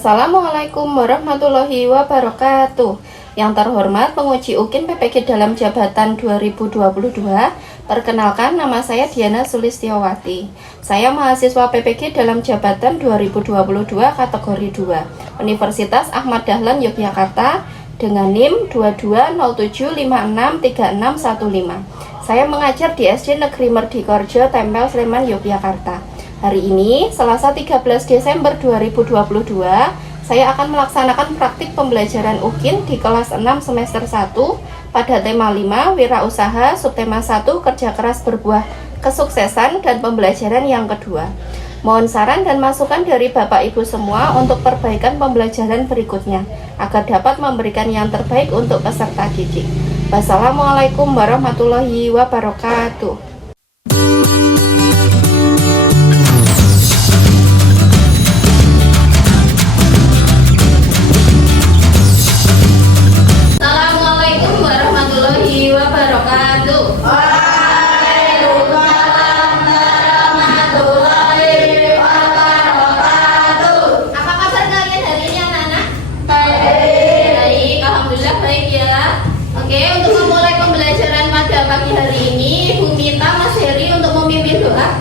Assalamualaikum warahmatullahi wabarakatuh. Yang terhormat penguji UKIN PPG dalam jabatan 2022, perkenalkan nama saya Diana Sulistiawati. Saya mahasiswa PPG dalam jabatan 2022 kategori 2, Universitas Ahmad Dahlan Yogyakarta dengan NIM 2207563615. Saya mengajar di SD Negeri Merdikorjo, Tempel, Sleman, Yogyakarta. Hari ini, Selasa 13 Desember 2022, saya akan melaksanakan praktik pembelajaran UKIN di kelas 6 semester 1 pada tema 5, Wirausaha, subtema 1, Kerja Keras Berbuah Kesuksesan, dan pembelajaran yang kedua. Mohon saran dan masukan dari Bapak Ibu semua untuk perbaikan pembelajaran berikutnya, agar dapat memberikan yang terbaik untuk peserta didik. Wassalamualaikum warahmatullahi wabarakatuh. Oke, untuk memulai pembelajaran pada pagi hari ini, Ibu minta Mas Heri untuk memimpin doa.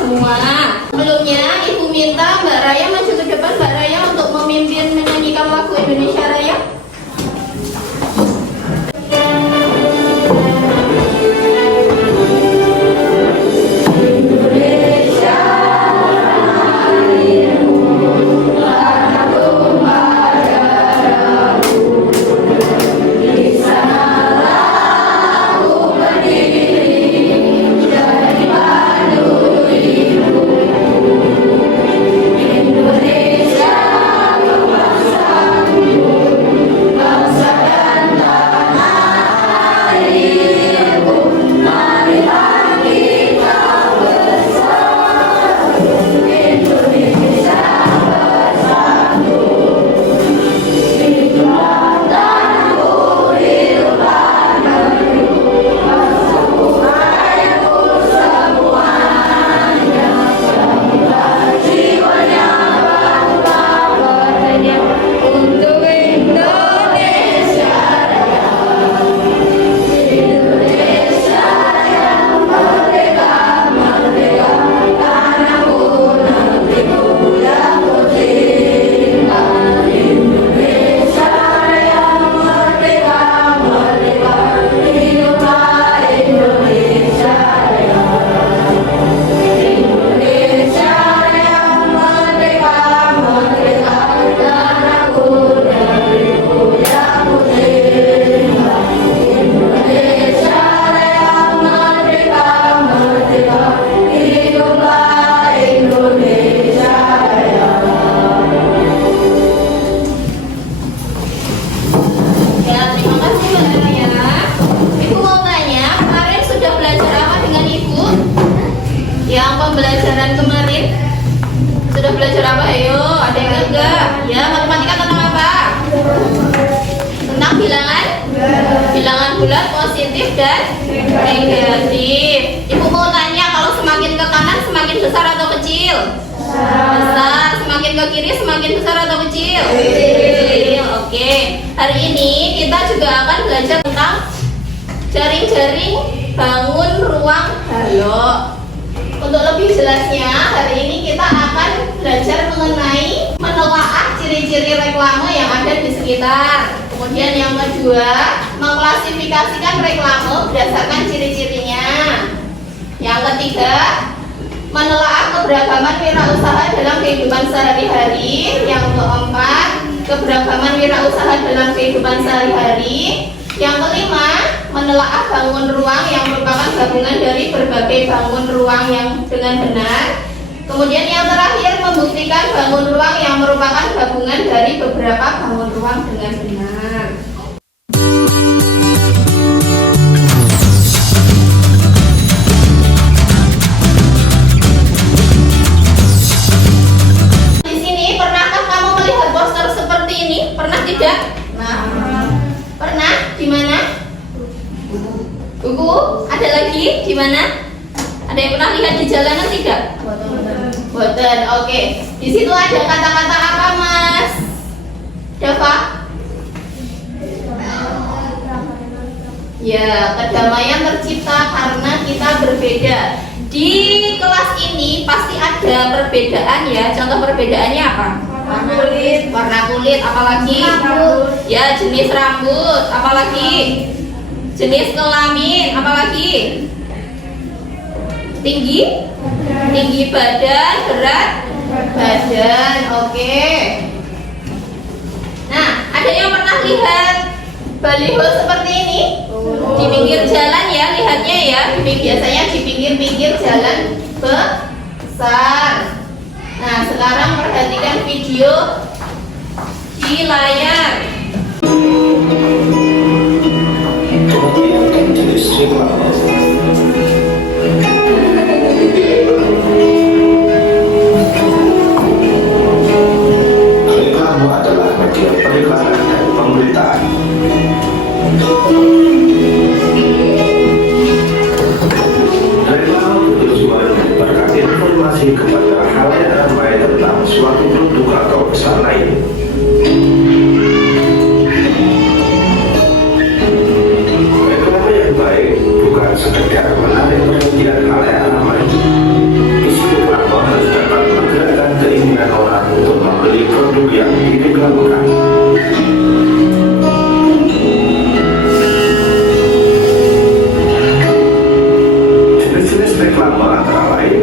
Semua. Sebelumnya Ibu minta Mbak Raya maju ke depan, Mbak Raya, untuk memimpin menyanyikan lagu Indonesia Raya. Pembelajaran kemarin sudah belajar apa? Ayo, ada yang enggak? Ya, matematika tentang apa? Tentang bilangan? Bilangan bulat, positif dan negatif. Ibu mau tanya, kalau semakin ke kanan semakin besar atau kecil? Besar. Semakin ke kiri semakin besar atau kecil? Kecil. Oke. Hari ini kita juga akan belajar tentang jaring-jaring bangun ruang balok. Untuk lebih jelasnya, hari ini kita akan belajar mengenai menelaah ciri-ciri reklame yang ada di sekitar. Kemudian yang kedua, mengklasifikasikan reklame berdasarkan ciri-cirinya. Yang ketiga, menelaah keberagaman wirausaha dalam kehidupan sehari-hari. Yang keempat, keberagaman wirausaha dalam kehidupan sehari-hari. Yang kelima, menelaah bangun ruang yang merupakan gabungan dari berbagai bangun ruang yang dengan benar. Kemudian yang terakhir, membuktikan bangun ruang yang merupakan gabungan dari beberapa bangun ruang dengan benar. Di sini, pernahkah kamu melihat poster seperti ini? Pernah tidak? Pernah? Di mana? Buku? Ada lagi? Di mana? Ada yang pernah lihat di jalanan tidak? Boten. Oke. Di situ ada kata-kata apa, Mas? Dava? Ya, kedamaian tercipta karena kita berbeda. Di kelas ini pasti ada perbedaan ya. Contoh perbedaannya apa? Warna kulit, apalagi? Ya, jenis rambut, apalagi? Jenis kelamin, apalagi? Tinggi badan, berat badan. Oke. Nah, ada yang pernah lihat baliho seperti ini di pinggir jalan ya, lihatnya ya. Biasanya di pinggir-pinggir jalan besar. Nah, sekarang perhatikan video di layar. Reklame adalah media periklanan dan pemberitaan. Reklame bertujuan menyebarkan informasi kepada halayak ramai tentang suatu produk atau jasa lain. Reklame yang baik bukan sekedar menarik perhatian halayak ramai. Isi reklame harus dapat menggerakkan keinginan orang untuk membeli produk yang direklamekan. Jenis-jenis reklame antara lain: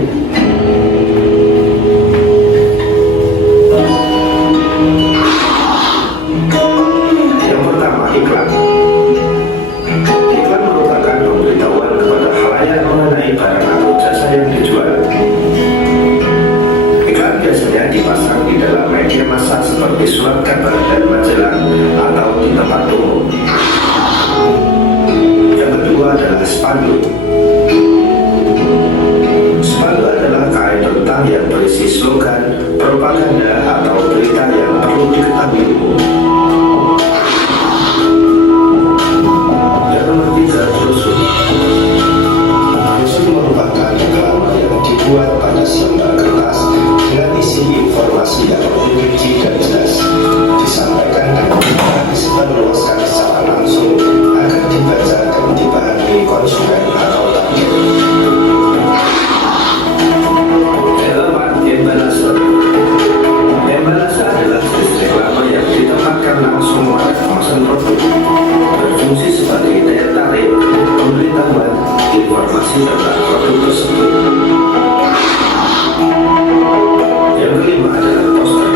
yang pertama, iklan. Iklan merupakan pemberitahuan kepada halayak mengenai barang atau jasa yang dijual. Iklan biasanya dipasang di dalam media massa seperti surat kabar dan majalah atau di tempat umum. Yang kedua adalah spanduk. Spanduk adalah kain bentang yang berisi slogan, propaganda atau berita yang perlu diketahui umum. Yang nomor tiga, brosur. Brosur merupakan reklame yang dibuat pada selembar kertas dengan isi informasi yang rinci dan jelas, disampaikan dan disebarluaskan secara langsung agar dibaca dan dipahami konsumen atau target. Yang keempat, embalase. Embalase adalah jenis reklame yang ditempatkan langsung pada kemasan produk, berfungsi sebagai daya tarik, pemberitahuan, informasi tentang produk tersebut. Yang kelima adalah poster.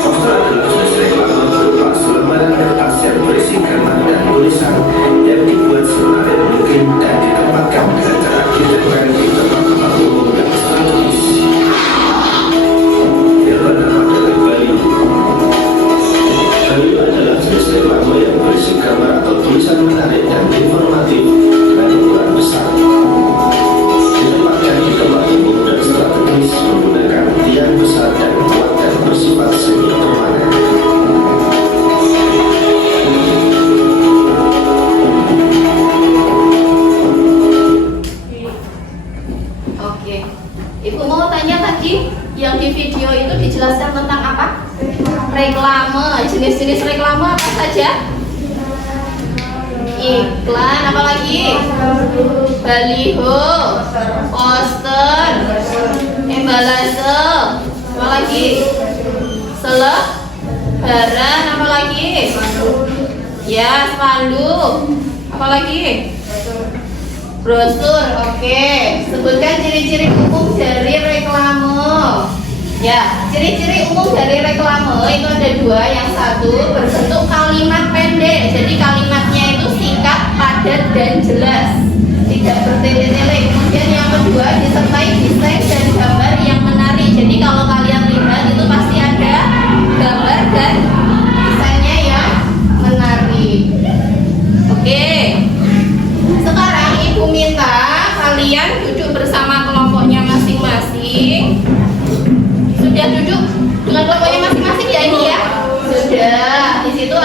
Poster adalah jenis reklame berupa selembaran kertas yang berisi gambar dan tulisan yang dibuat semenarik mungkin dan ditempatkan dengan cara ditempel di tempat-tempat umum dan strategis. Yang keenam adalah baliho. Baliho adalah jenis reklame yang berisi gambar atau tulisan menarik dan informatif dengan ukuran besar. Ditempatkan di tempat umum dan strategis menggunakan tiang besar dan kuat dan bersifat semi permanen. Oke. Ibu mau tanya tadi yang di video itu dijelaskan tentang apa? Reklame. Jenis-jenis reklame apa saja? Iklan, apalagi? Baliho, poster, embalase, apalagi? Selebaran, apalagi? Ya, spanduk, apalagi? Brosur. Oke. Sebutkan ciri-ciri umum dari reklame. Ya, ciri-ciri umum dari reklame itu ada dua. Yang satu berbentuk kalimat pendek, jadi kalimatnya itu singkat.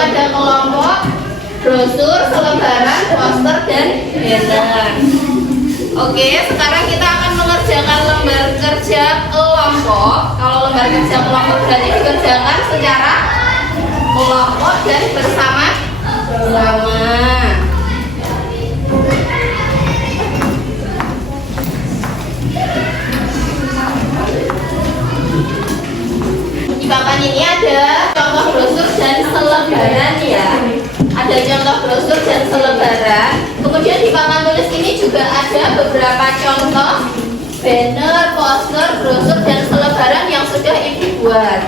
ada kelompok, brosur, selebaran, poster, dan banner. Oke, sekarang kita akan mengerjakan lembar kerja kelompok. Kalau lembar kerja kelompok berarti dikerjakan secara kelompok dan bersama-sama. Di papan ini ada contoh brosur dan selebaran ya. Ada contoh brosur dan selebaran. Kemudian di papan tulis ini juga ada beberapa contoh banner, poster, brosur, dan selebaran yang sudah Ibu buat.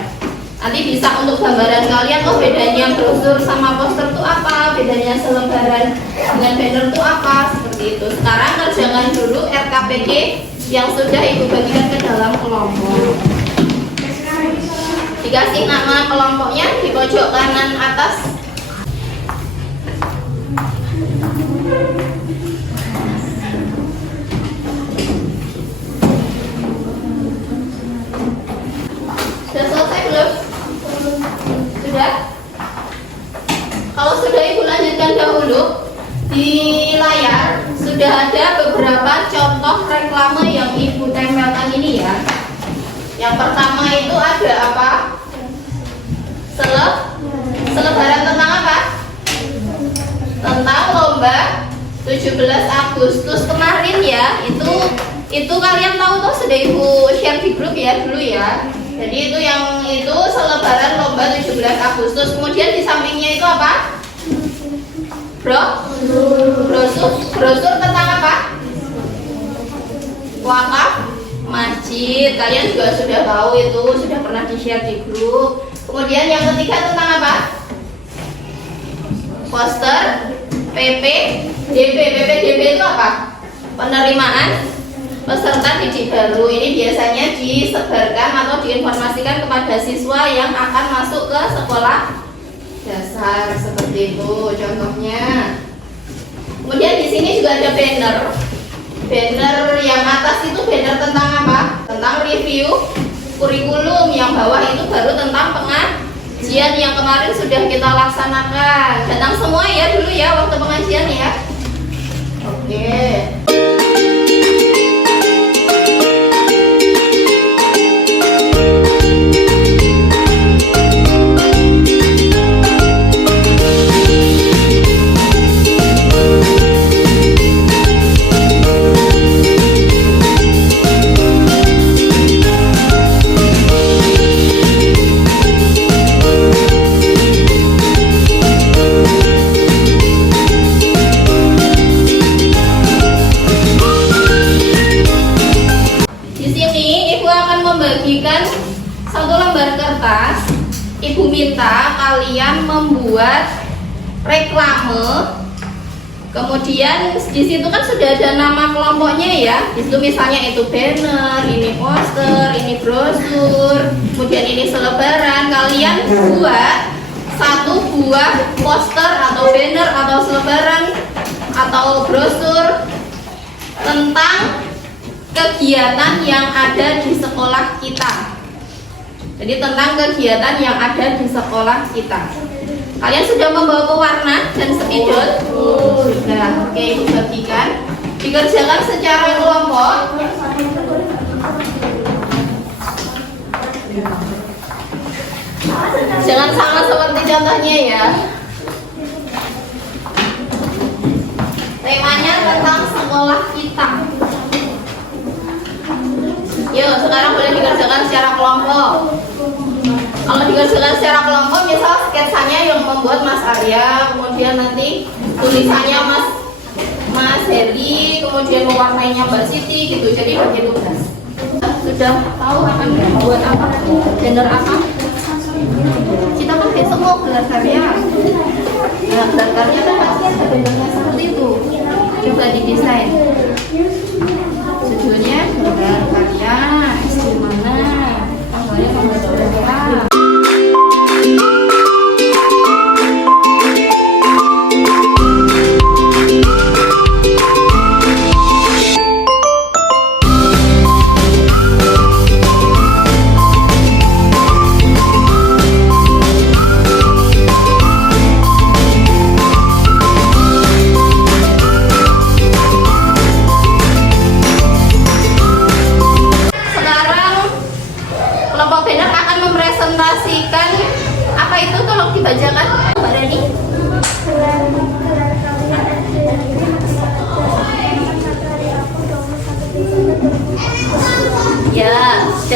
Nanti bisa untuk gambaran kalian, oh bedanya brosur sama poster itu apa, bedanya selebaran dengan banner itu apa, seperti itu. Sekarang kerjakan dulu RKPD yang sudah Ibu bagikan ke dalam kelompok. Dikasih nama kelompoknya di pojok kanan atas. Sudah selesai belum? Sudah? Kalau sudah Ibu lanjutkan dahulu. Di layar sudah ada beberapa contoh reklame yang Ibu tempelkan ini ya. Yang pertama itu ada apa? Selebaran tentang apa? Tentang lomba 17 Agustus kemarin ya. Itu kalian tahu tuh, sudah Ibu share di grup ya dulu ya. Jadi itu selebaran lomba 17 Agustus. Kemudian di sampingnya itu apa? Brosur tentang apa? Wakaf masjid. Kalian juga sudah tahu itu, sudah pernah di-share di grup. Kemudian yang ketiga tentang apa? Poster PPDB itu apa? Penerimaan peserta didik baru. Ini biasanya disebarkan atau diinformasikan kepada siswa yang akan masuk ke sekolah dasar, seperti itu contohnya. Kemudian di sini juga ada banner. Banner yang atas itu banner tentang apa? Tentang review kurikulum. Yang bawah itu baru tentang pengajian yang kemarin sudah kita laksanakan. Datang semua ya dulu ya waktu pengajian ya. Oke. Satu lembar kertas, Ibu minta kalian membuat reklame. Kemudian di situ kan sudah ada nama kelompoknya ya. Di situ misalnya itu banner, ini poster, ini brosur, kemudian ini selebaran. Kalian buat satu buah poster atau banner atau selebaran atau brosur tentang kegiatan yang ada di sekolah kita. Jadi tentang kegiatan yang ada di sekolah kita. Kalian sudah membawa pewarna dan spidol? Sudah. Oke, Ibu bagikan. Dikerjakan secara kelompok. Jangan sama seperti contohnya ya. Temanya tentang sekolah kita. Yuk, sekarang boleh dikerjakan secara kelompok. Kalau dikerjakan secara kelompok, misal sketsanya yang membuat Mas Arya, kemudian nanti tulisannya Mas Heli, kemudian mewarnainya Mbak Siti gitu. Jadi bagi tugas. Sudah tahu akan membuat apa? Banner apa? Kita kan besok mau gelar karya. Nah, gelar karya kan pasti ada bannernya seperti itu. Coba didesain. Tujuannya gelar karya di mana? Tanggalnya tanggal berapa?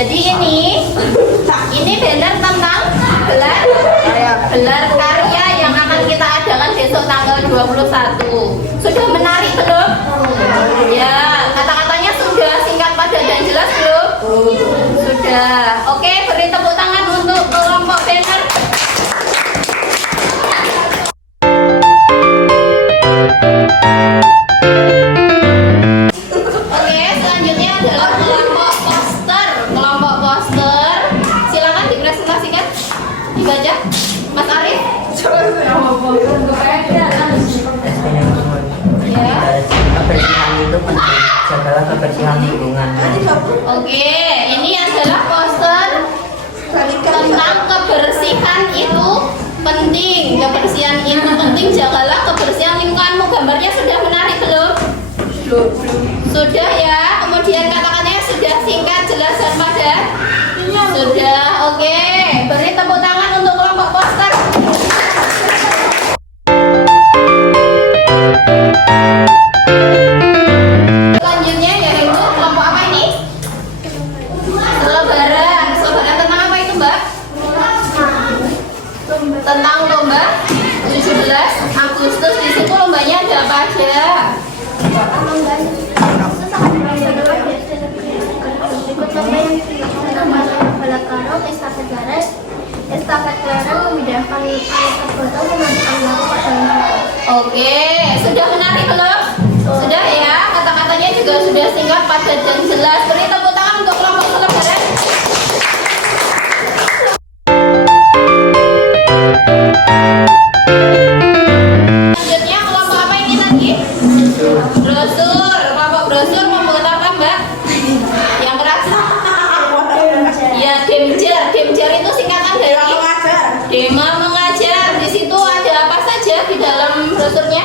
Jadi ini banner tentang gelar karya yang akan kita adakan besok tanggal 21. Sudah menarik belum? Ya, kata-katanya sudah singkat, padat dan jelas belum? Sudah. Oke, beri tepuk tangan untuk kelompok banner. Oke, selanjutnya adalah kelompok poster. Kelompok poster, silakan dipresentasikan, dibaca, Mas Arif. Ya. Kebersihan itu penting, jagalah kebersihan lingkungan. Oke, ini adalah poster tentang kebersihan itu penting. Kebersihan itu penting, jagalah kebersihan lingkunganmu. Gambarnya sudah menarik belum? Sudah ya. Kemudian kata-katanya sudah singkat, jelas dan padat. Sudah. Oke, beri tepuk tangan untuk kelompok poster. Selanjutnya yaitu kelompok apa ini? Selebaran. Selebaran tentang apa itu, Mbak? Tentang lomba 17 Agustus. Di situ lombanya ada apa aja? Estafet kelereng memindahkan foto memasukkan lagu pada Oke, sudah menarik belum? Sudah ya, kata-katanya juga sudah singkat, padat dan jelas. Beri tepuk tangan untuk kelompok selebaran. Selanjutnya kelompok apa ini tadi? Brosur. Kelompok brosur membuat apa, Mbak? Yang keras? Ya, Demjar. Demjar itu singkatan dari Dema mengajar. Di situ ada apa saja di dalam brosurnya?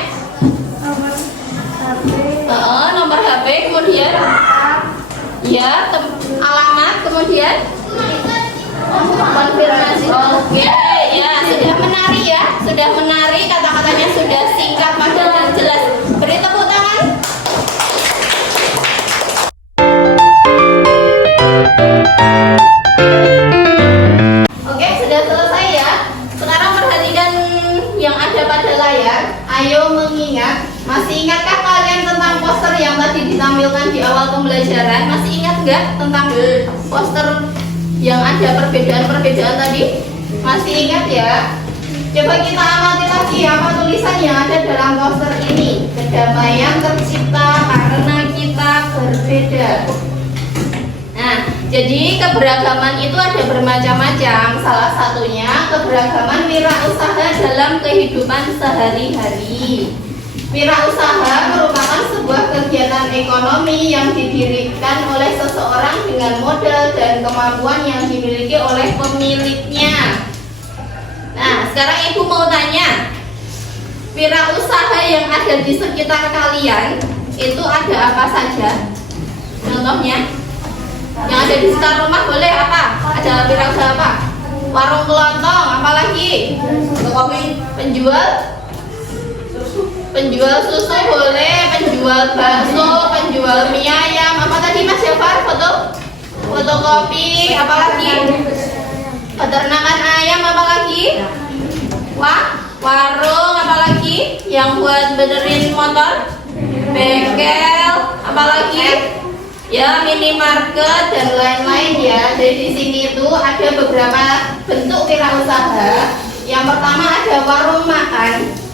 Nomor HP, kemudian ya alamat, kemudian konfirmasi. Oke, ya sudah menarik ya, sudah menarik, kata-katanya sudah singkat, padat dan jelas. Beri tepuk tangan. Oke, sudah selesai ya. Sekarang perhatikan yang ada pada layar. Ayo mengingat. Masih ingatkah kalian tentang poster yang tadi ditampilkan di awal pembelajaran? Masih ingat nggak tentang poster yang ada perbedaan-perbedaan tadi? Masih ingat ya? Coba kita amati lagi apa tulisan yang ada dalam poster ini. Kedamaian tercipta karena kita berbeda. Nah, jadi keberagaman itu ada bermacam-macam. Salah satunya keberagaman wirausaha dalam kehidupan sehari-hari. Wirausaha merupakan sebuah kegiatan ekonomi yang didirikan oleh seseorang dengan modal dan kemampuan yang dimiliki oleh pemiliknya. Nah, sekarang Ibu mau tanya, wirausaha yang ada di sekitar kalian itu ada apa saja? Contohnya, yang ada di sekitar rumah boleh apa? Ada wirausaha apa? Warung kelontong, apalagi? Penjual susu boleh, penjual bakso, penjual mie ayam, apa tadi Mas Jafar? Fotokopi, apalagi? Peternakan ayam, apalagi? Warung, apalagi? Yang buat benerin motor? Bengkel, apalagi? Ya, minimarket dan lain-lain ya. Jadi di sini itu ada beberapa bentuk wirausaha. Yang pertama ada warung makan.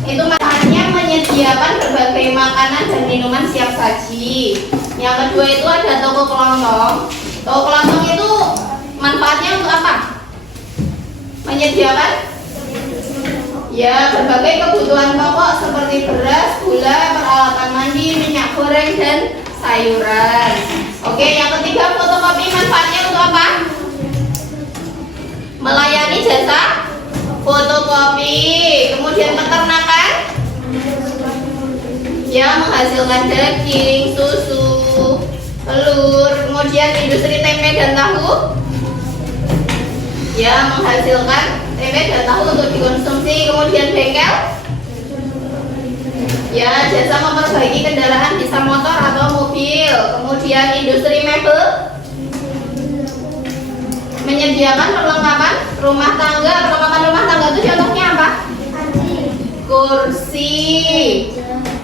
Itu makanannya menyediakan berbagai makanan dan minuman siap saji. Yang kedua itu ada toko kelontong. Toko kelontong itu manfaatnya untuk apa? Menyediakan ya berbagai kebutuhan pokok seperti beras, gula, peralatan mandi, minyak goreng dan sayuran. Oke, yang ketiga fotokopi, manfaatnya untuk apa? Melayani jasa fotokopi. Kemudian peternakan ya menghasilkan daging, susu, telur. Kemudian industri tempe dan tahu ya menghasilkan tempe dan tahu untuk dikonsumsi. Kemudian bengkel ya jasa memperbaiki kendaraan bisa motor atau mobil. Kemudian industri mebel menyediakan perlengkapan rumah tangga. Perlengkapan rumah tangga itu contohnya apa? Kursi,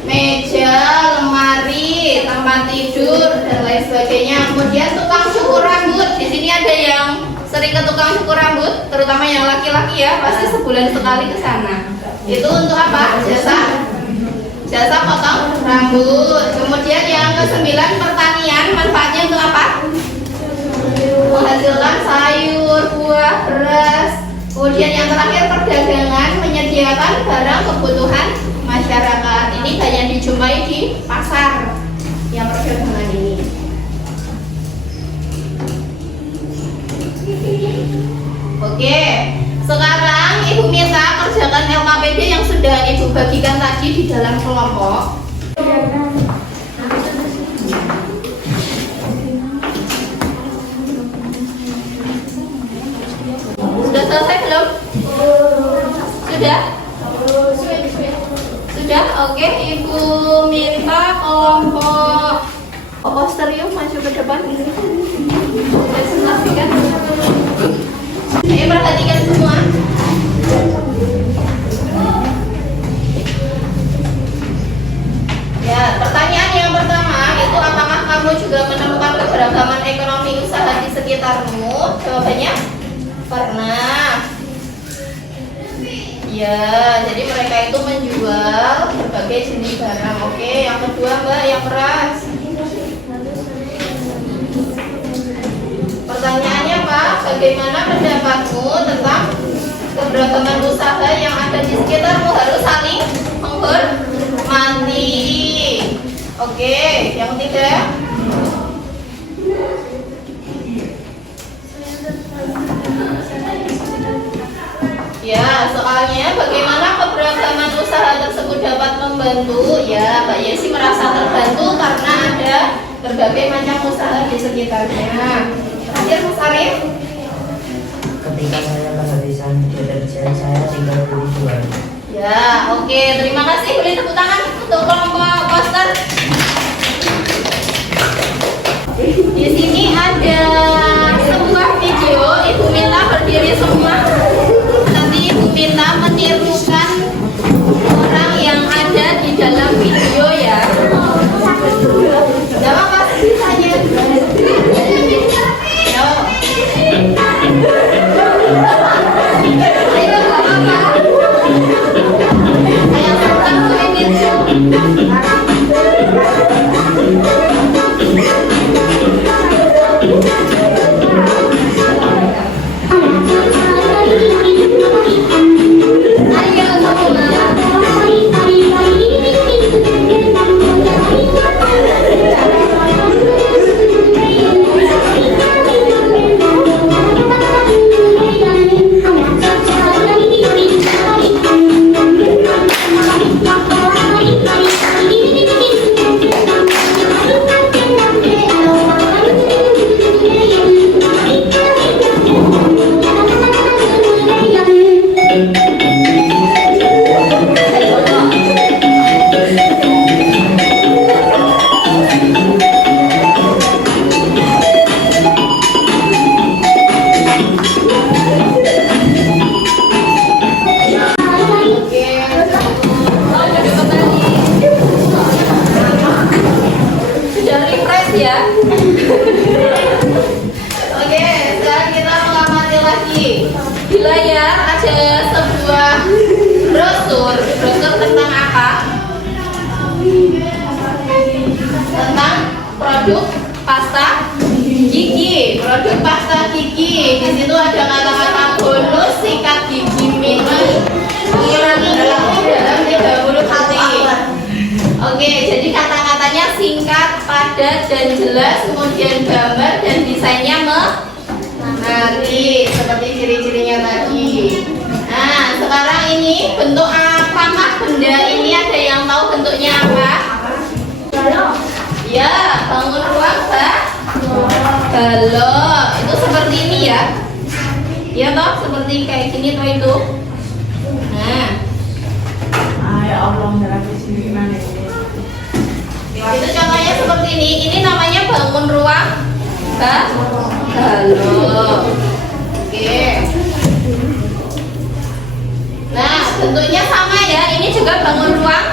meja, lemari, tempat tidur, dan lain sebagainya. Kemudian tukang cukur rambut. Di sini ada yang sering ke tukang cukur rambut, terutama yang laki-laki ya, pasti sebulan sekali ke sana. Itu untuk apa? Jasa potong rambut. Kemudian yang ke-9, pertanian. Manfaatnya untuk apa? Menghasilkan sayur, buah, beras. Kemudian yang terakhir, perdagangan, menyediakan barang kebutuhan masyarakat. Ini banyak dijumpai di pasar yang perdagangan ini. Oke, sekarang Ibu minta kerjakan LKPD yang sudah Ibu bagikan tadi di dalam kelompok. Sudah selesai belum? Sudah? Sudah? Oke, Ibu minta kelompok poster yuk maju ke depan. Perhatikan. Ayo perhatikan semua. Ya, pertanyaan yang pertama itu apakah kamu juga menemukan keberagaman ekonomi usaha di sekitarmu? Jawabannya pernah. Ya, jadi mereka itu menjual berbagai jenis barang. Oke, yang kedua Mbak, yang keras. Pertanyaannya Pak, bagaimana pendapatmu tentang keberagaman usaha yang ada di sekitarmu? Harus saling menghormati. Oke, yang ketiga. Ya, soalnya bagaimana keberagaman usaha tersebut dapat membantu? Ya, Mbak Yesi merasa terbantu karena ada berbagai macam usaha di sekitarnya. Terakhir Mas Arif. Ketika saya kehabisan deterjen, saya tinggal beli dua. Ya, oke. Terima kasih. Beri tepuk tangan untuk kelompok poster. Di sini ada sebuah video. Ibu minta berdiri semua. Nanti Ibu minta menirukan orang yang ada di dalam video ya. Gak apa-apa sisanya. Produk pasta gigi, produk pasta gigi. Di situ ada kata-kata bonus, sikat gigi minus kurang dalam 30 hari. Oke, jadi kata-katanya singkat, padat, dan jelas. Kemudian gambar dan desainnya menarik seperti ciri-cirinya tadi. Nah, sekarang ini bentuk apa benda ini? Ada yang tahu bentuknya apa? Ya, bangun ruang balok. Itu seperti ini ya. Ya toh, seperti kayak gini toh itu. Nah, Ya Allah, neraka sini gimana ini? itu contohnya seperti ini. Ini namanya bangun ruang balok. Oke. Nah, bentuknya sama ya. Ini juga bangun ruang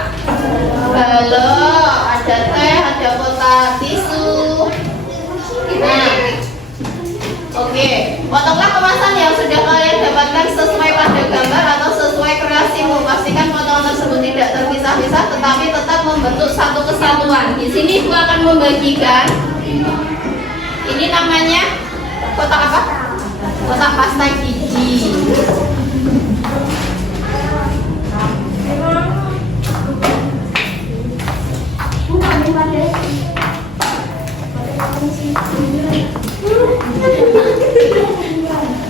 balok. Ada teh, ada kotak tisu. Nah, oke. Potonglah kemasan yang sudah kalian dapatkan sesuai pada gambar atau sesuai kreasimu. Pastikan potongan tersebut tidak terpisah-pisah, tetapi tetap membentuk satu kesatuan. Di sini gua akan membagikan. Ini namanya kotak apa? Kotak pasta gigi.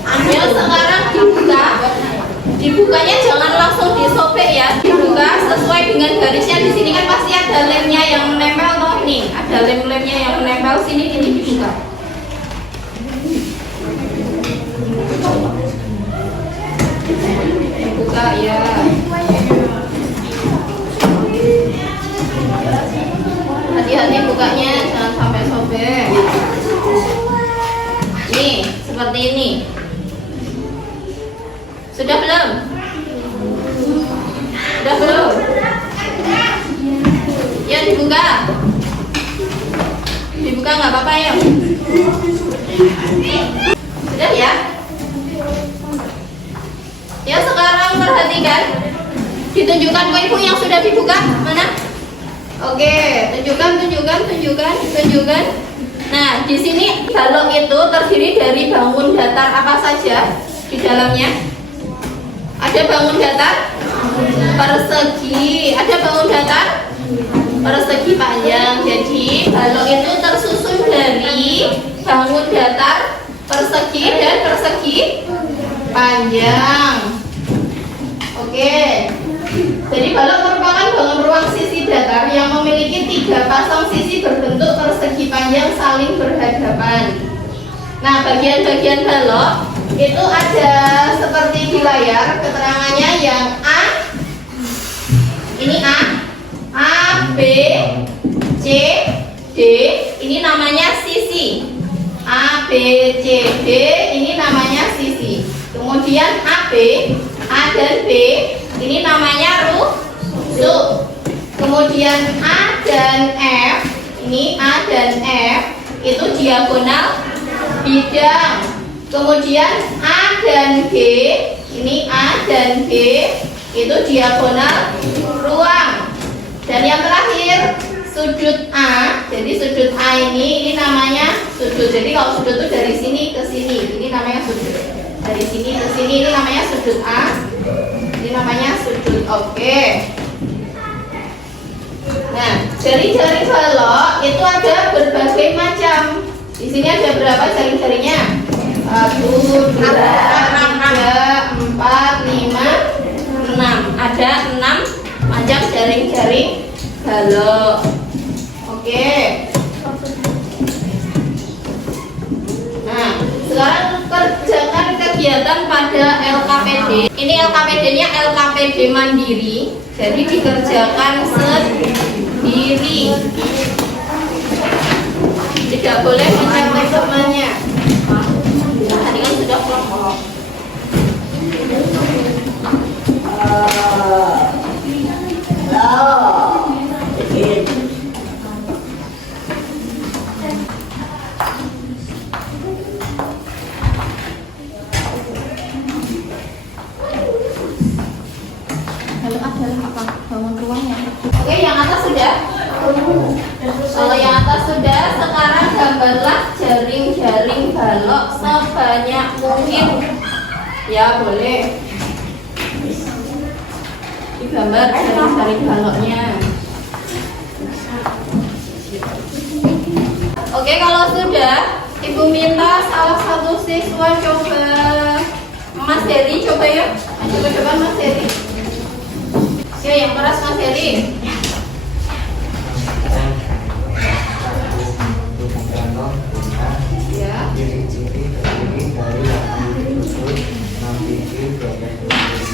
Ambil sekarang dibukanya jangan langsung disobek ya, dibuka sesuai dengan garisnya. Di sini kan pasti ada lemnya yang menempel toh, nih ada lem-lemnya yang menempel sini, ini dibuka. Dibuka ya. Hati-hati bukanya, jangan sampai sobek. Nih, seperti ini. Sudah belum? Sudah belum? Ya dibuka. Dibuka nggak apa-apa ya? Sudah ya? Ya sekarang perhatikan. Ditunjukkan koinku yang sudah dibuka mana? Oke, tunjukkan. Nah, di sini balok itu terdiri dari bangun datar apa saja di dalamnya? Ada bangun datar persegi, ada bangun datar persegi panjang. Jadi balok itu tersusun dari bangun datar persegi dan persegi panjang. Oke. Jadi balok merupakan bangun ruang sisi datar yang memiliki 3 pasang sisi berbentuk persegi panjang saling berhadapan. Nah, bagian-bagian balok itu ada seperti di layar, keterangannya yang A. Ini A, B, C, D. Ini namanya sisi. A, B, C, D. Ini namanya sisi. Kemudian AB, A dan B. Ini namanya rusuk. Kemudian A dan F, ini A dan F itu diagonal bidang. Kemudian A dan G, ini A dan G itu diagonal ruang. Dan yang terakhir sudut A. Jadi sudut A ini namanya sudut. Jadi kalau sudut itu dari sini ke sini, ini namanya sudut. Dari sini ke sini ini namanya sudut A. Ini namanya sudut. Oke. Nah, jari-jari balok itu ada berbagai macam. Di sini ada berapa jari-jarinya? 1, 2, 3, 4, 5, 6. Ada 6 macam jaring-jaring balok. Oke. Nah, sekarang kerjakan kegiatan pada LKPD. Ini LKPD-nya LKPD mandiri. Jadi dikerjakan sendiri. Tidak boleh mencek temannya. Tadi kan sudah kelompok. Bangun ruangnya. Oke, yang atas sudah. Kalau yang atas sudah, sekarang gambarlah jaring-jaring balok sebanyak mungkin. Ya boleh. Digambar jaring-jaring baloknya. Oke, kalau sudah, Ibu minta salah satu siswa coba. Mas Heri coba ya. Coba Mas Heri. Ya, yang keras Mas Heri. Ya. Ciri-ciri terdiri dari 8 sudut, 6 sisi, 12 sudut.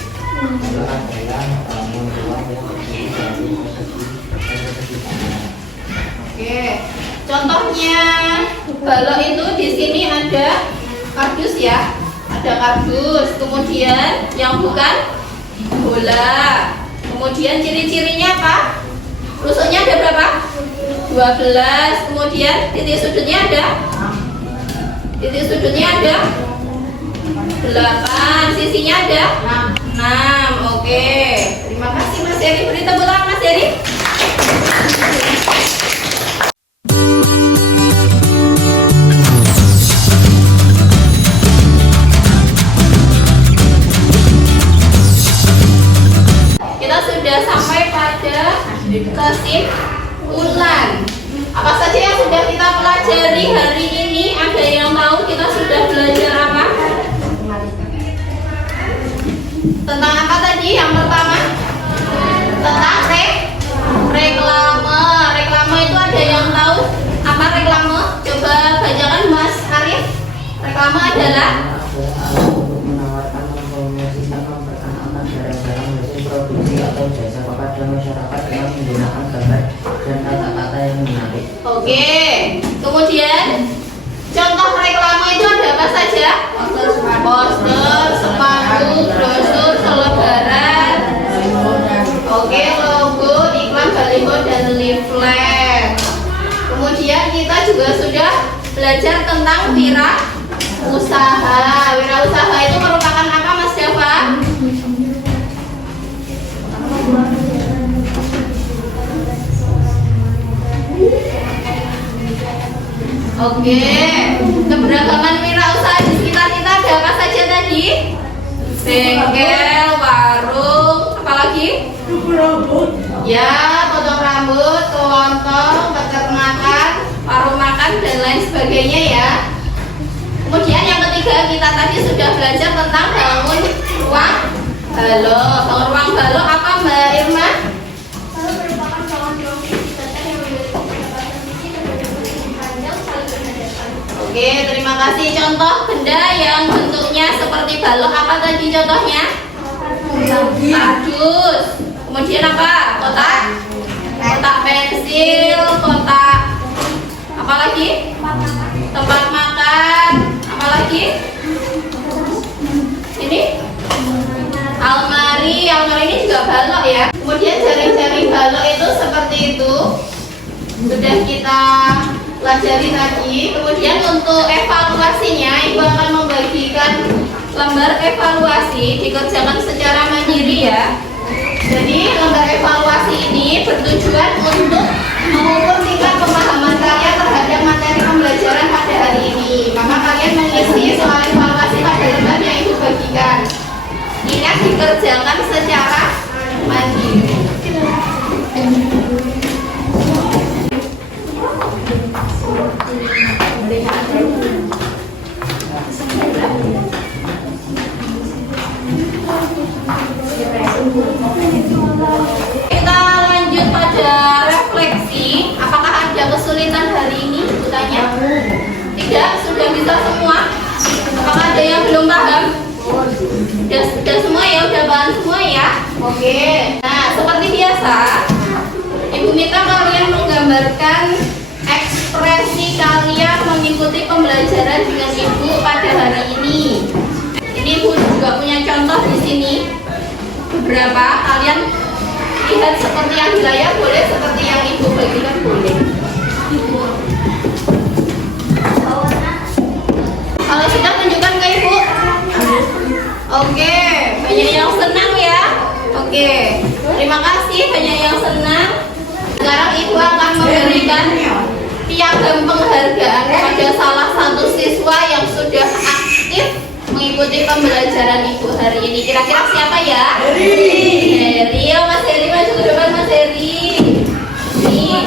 Itu adalah bangun ruang yang terdiri dari persegi panjang. Oke. Contohnya balok itu di sini ada kardus ya. Ada kardus. Kemudian yang bukan bola. Kemudian ciri-cirinya apa? Rusuknya ada berapa? 12. Kemudian titik sudutnya ada? Titik sudutnya ada? 8. Sisinya ada? 6. Oke. Terima kasih Mas Heri. Beri tepuk tangan Mas Heri. Kita sudah sampai pada kesimpulan. Apa saja yang sudah kita pelajari hari ini? Ada yang tahu kita sudah belajar apa? Tentang apa tadi? Yang pertama tentang reklame. Reklame itu ada yang tahu apa reklame? Coba bacakan Mas Arif. Reklame adalah menawarkan, mempromosikan, memperkenalkan barang-barang hasil produksi atau jasa kepada masyarakat dengan menggunakan gambar dan kata-kata yang menarik. Oke. Kemudian contoh reklame itu ada apa saja? Poster, spanduk, brosur, selebaran. Oke, logo, iklan, baliho, dan leaflet. Kemudian kita juga sudah belajar tentang wirausaha. Wirausaha itu merupakan apa, Mas Dava? Oke, keberagaman wirausaha di sekitar kita ada apa saja tadi? Bengkel, warung, apalagi? Ya, potong rambut, kelontong, peternakan, warung makan, dan lain sebagainya ya. Kemudian yang ketiga, kita tadi sudah belajar tentang bangun ruang balo. Bangun ruang balo apa Mbak Irma? Lalu merupakan bangunan geometris datar yang memiliki beberapa sisi dan berbagai panjang saling berhadapan. Oke, terima kasih. Contoh benda yang bentuknya seperti balok apa tadi contohnya? Kardus. Kemudian apa? Kotak pensil, kotak apa lagi? Tempat makan. Apa lagi? Ini? Almari. Almari ini juga balok ya. Kemudian jaring-jaring balok itu seperti itu. Sudah kita pelajari tadi. Kemudian untuk evaluasinya, Ibu akan membagikan lembar evaluasi dikerjakan secara mandiri ya. Jadi lembar evaluasi ini bertujuan untuk mengukur tingkat pemahaman kalian terhadap materi pembelajaran pada hari ini. Maka kalian mengisi soal evaluasi pada lembar yang Ibu bagikan. Ingat dikerjakan secara mandiri. Kita lanjut pada refleksi. Apakah ada kesulitan hari ini? Tanya. Tidak, sudah bisa semua. Apakah ada yang belum paham? Sudah semua ya, udah paham semua ya. Oke. Nah, seperti biasa, Ibu minta kalian menggambarkan ekspresi kalian mengikuti pembelajaran dengan Ibu pada hari ini. Ini Ibu juga punya contoh di sini. Beberapa kalian lihat seperti yang di layar boleh, seperti yang Ibu bagikan boleh. Kalau sudah tunjukkan ke Ibu. Oke, banyak yang senang ya. Oke, terima kasih banyak yang senang. Sekarang Ibu akan memberikan piagam penghargaan kepada salah satu siswa yang sudah aktif mengikuti pembelajaran Ibu hari ini. Kira-kira siapa ya? Heri. Ya, Mas Heri, maju ke depan Mas Heri. Nih.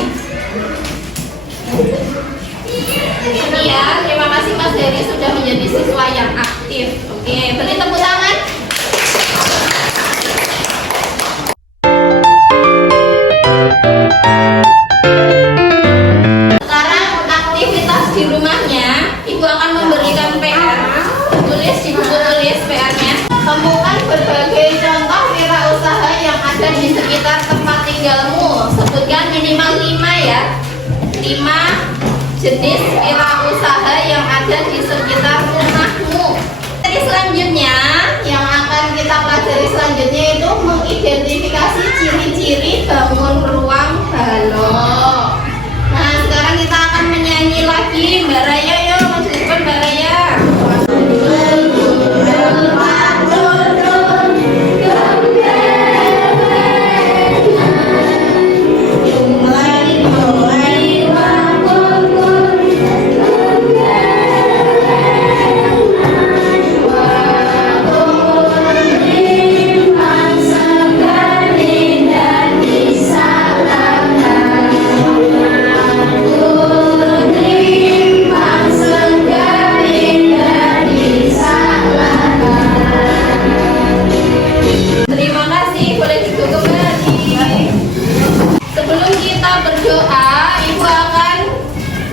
Ini ya, terima kasih Mas Heri sudah menjadi siswa yang aktif. Oke, beri tepuk tangan. Sekarang aktivitas di rumahnya, Ibu akan memberikan PR. Tulis di buku tulis PR-nya. Temukan berbagai contoh wirausaha yang ada di sekitar tempat tinggalmu. Sebutkan minimal 5 ya. 5 jenis wirausaha yang ada di sekitar rumahmu. materi selanjutnya yang akan kita pelajari selanjutnya itu mengidentifikasi ciri-ciri bangun ruang balok. Nah, sekarang kita akan menyanyi lagi. Mbak Raya, yuk maju depan Mbak Raya. Terima kasih, boleh duduk kembali. Sebelum kita berdoa, Ibu akan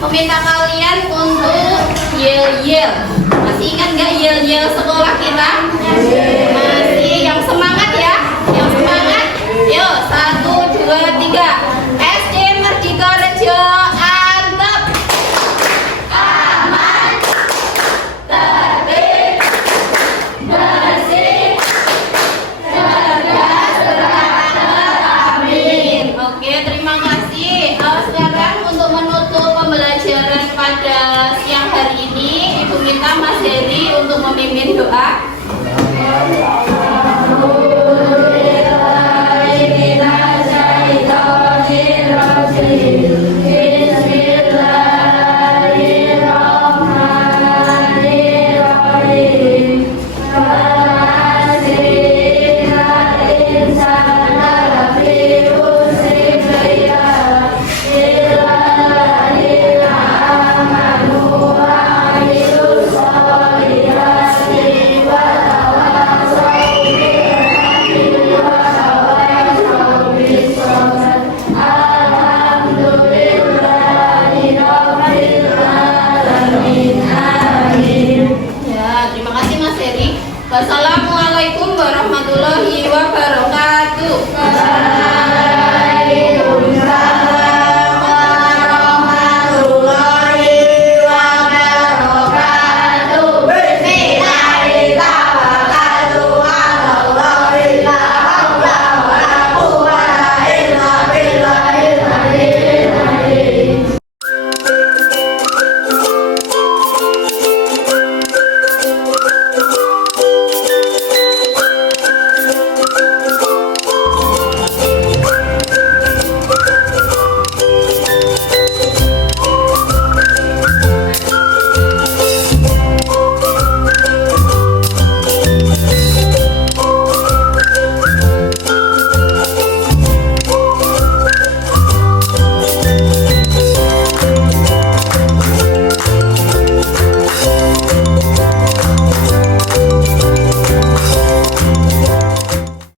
meminta kalian untuk yel-yel. Masih ingat nggak yel-yel sekolah kita? Masih, yang semangat ya, yang semangat. Yuk, 1, 2, 3. SD Merdeka Rejo, antep. Aman, tertib, bersih, cerdas, berkarakter, amin. Oke, terima kasih. Sekarang untuk menutup pembelajaran pada siang hari ini, Ibu minta Mas Heri untuk memimpin doa. Ya, terima kasih Mas Heri. Wassalamualaikum